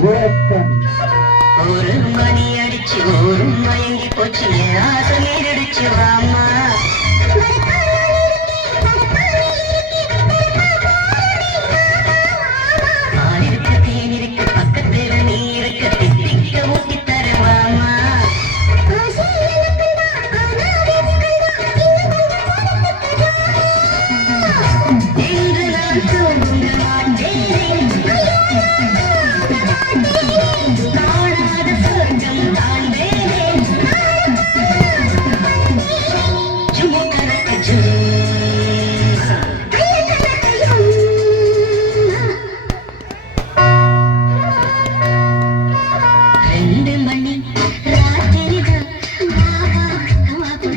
ஒரு மணி அடிச்சு ஒரு மயங்கி போச்சு ஆசை நீரடிச்சு வாமா ஆளிருக்கு தேனிருக்கு பக்கத்துல நீ இருக்க திட்டிக்க ஊட்டி தருவாமா என்று நான் தூங்க மாட்டேன் காணாத சொர்க்கம் காண்பேன் ஜுமுக்கரக்க ஜும் ரெண்டு மணி ராத்திரிதான் Ha ha ha ha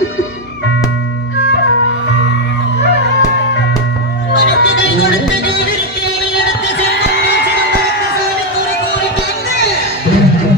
ha!